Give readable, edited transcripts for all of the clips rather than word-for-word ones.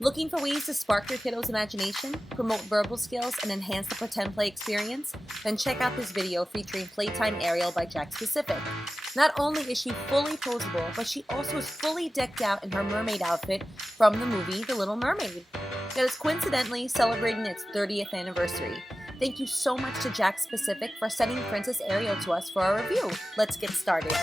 Looking for ways to spark your kiddos' imagination, promote verbal skills, and enhance the pretend play experience? Then check out this video featuring Playtime Ariel by Jack Specific. Not only is she fully posable, but she also is fully decked out in her mermaid outfit from the movie The Little Mermaid. That is coincidentally celebrating its 30th anniversary. Thank you so much to Jack Specific for sending Princess Ariel to us for our review. Let's get started.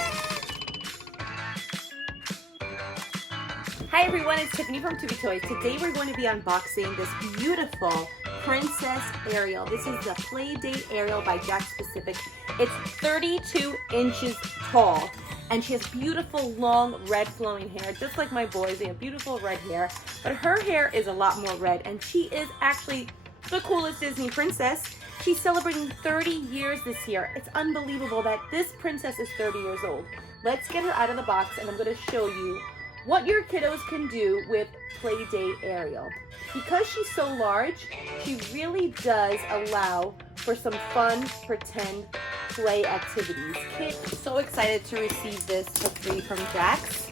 Hi everyone, it's Tiffany from Tubey Toys. Today we're going to be unboxing this beautiful Princess Ariel. This is the Playdate Ariel by Jack Specific. It's 32 inches tall and she has beautiful long red flowing hair, just like my boys. They have beautiful red hair, but her hair is a lot more red and she is actually the coolest Disney princess. She's celebrating 30 years this year. It's unbelievable that this princess is 30 years old. Let's get her out of the box and I'm going to show you what your kiddos can do with Playdate Ariel. Because she's so large, she really does allow for some fun pretend play activities. Kids are so excited to receive this for free from Jax.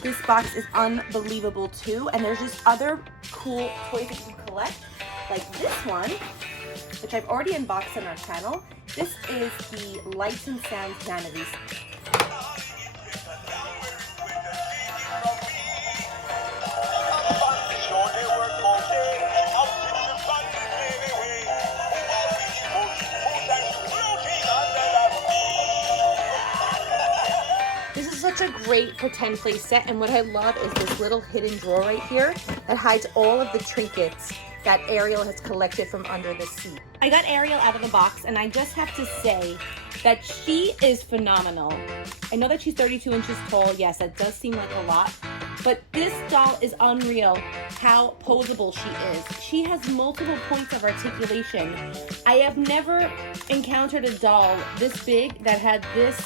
This box is unbelievable too, and there's just other cool toys that you can collect, like this one, which I've already unboxed on our channel. This is the Lights and Sounds Vanities. This is such a great pretend play set, and what I love is this little hidden drawer right here that hides all of the trinkets that Ariel has collected from under the seat. I got Ariel out of the box, and I just have to say that she is phenomenal. I know that she's 32 inches tall. Yes, that does seem like a lot, but this doll is unreal how posable she is. She has multiple points of articulation. I have never encountered a doll this big that had this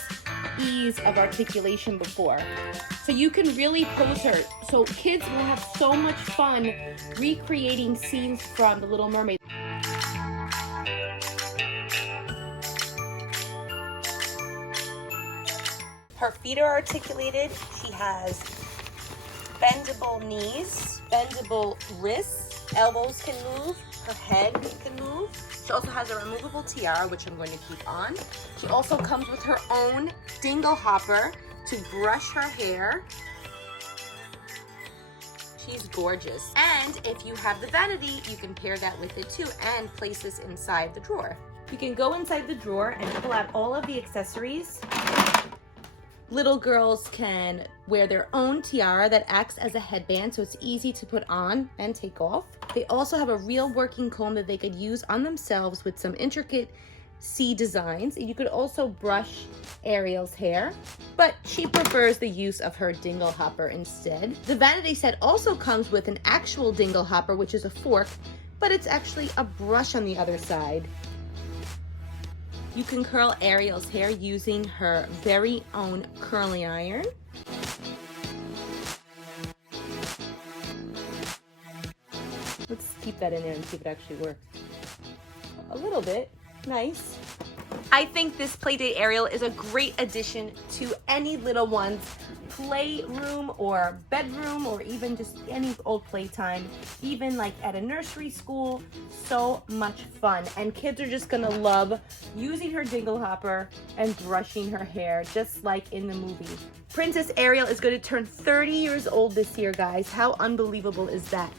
ease of articulation before. So you can really pose her. So kids will have so much fun recreating scenes from The Little Mermaid. Her feet are articulated. She has bendable knees, bendable wrists, elbows can move, her head can move. She also has a removable tiara, which I'm going to keep on. She also comes with her own dingle hopper to brush her hair. She's gorgeous. And if you have the vanity, you can pair that with it too and place this inside the drawer. You can go inside the drawer and pull out all of the accessories. Little girls can wear their own tiara that acts as a headband, so it's easy to put on and take off. They also have a real working comb that they could use on themselves with some intricate C designs. You could also brush Ariel's hair, but she prefers the use of her dingle hopper instead. The vanity set also comes with an actual dingle hopper, which is a fork, but it's actually a brush on the other side. You can curl Ariel's hair using her very own curling iron. Let's keep that in there and see if it actually works. A little bit. Nice. I think this Playdate Ariel is a great addition to any little one's playroom or bedroom, or even just any old playtime, even like at a nursery school. So much fun, and kids are just gonna love using her dingle hopper and brushing her hair just like in the movie. Princess Ariel is going to turn 30 years old this year, guys. How unbelievable is that?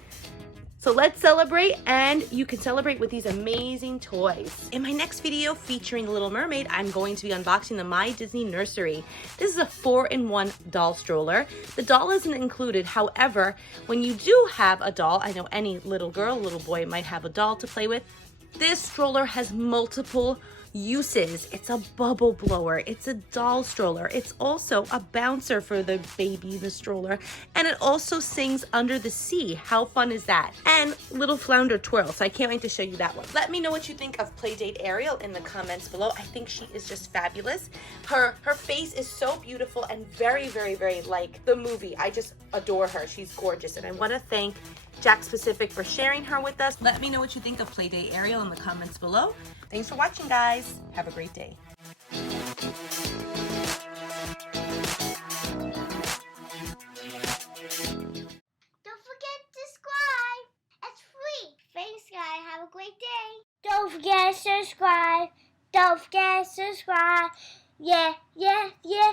So let's celebrate, and you can celebrate with these amazing toys. In my next video featuring The Little Mermaid, I'm going to be unboxing the My Disney Nursery. This is a 4-in-1 doll stroller. The doll isn't included. However, when you do have a doll, I know any little girl, little boy might have a doll to play with, this stroller has multiple uses. It's a bubble blower, it's a doll stroller, it's also a bouncer for the baby in the stroller, and it also sings under the sea. How fun is that? And little flounder twirl, so I can't wait to show you that one. Let me know what you think of Playdate Ariel in the comments below. I think she is just fabulous. Her face is so beautiful and very, very, very like the movie. I just adore her. She's gorgeous, and I want to thank Jack Specific for sharing her with us. Let me know what you think of Playdate Ariel in the comments below. Thanks for watching, guys. Have a great day. Don't forget a great day. Don't forget to subscribe. Don't forget to subscribe. Yeah, yeah, yeah.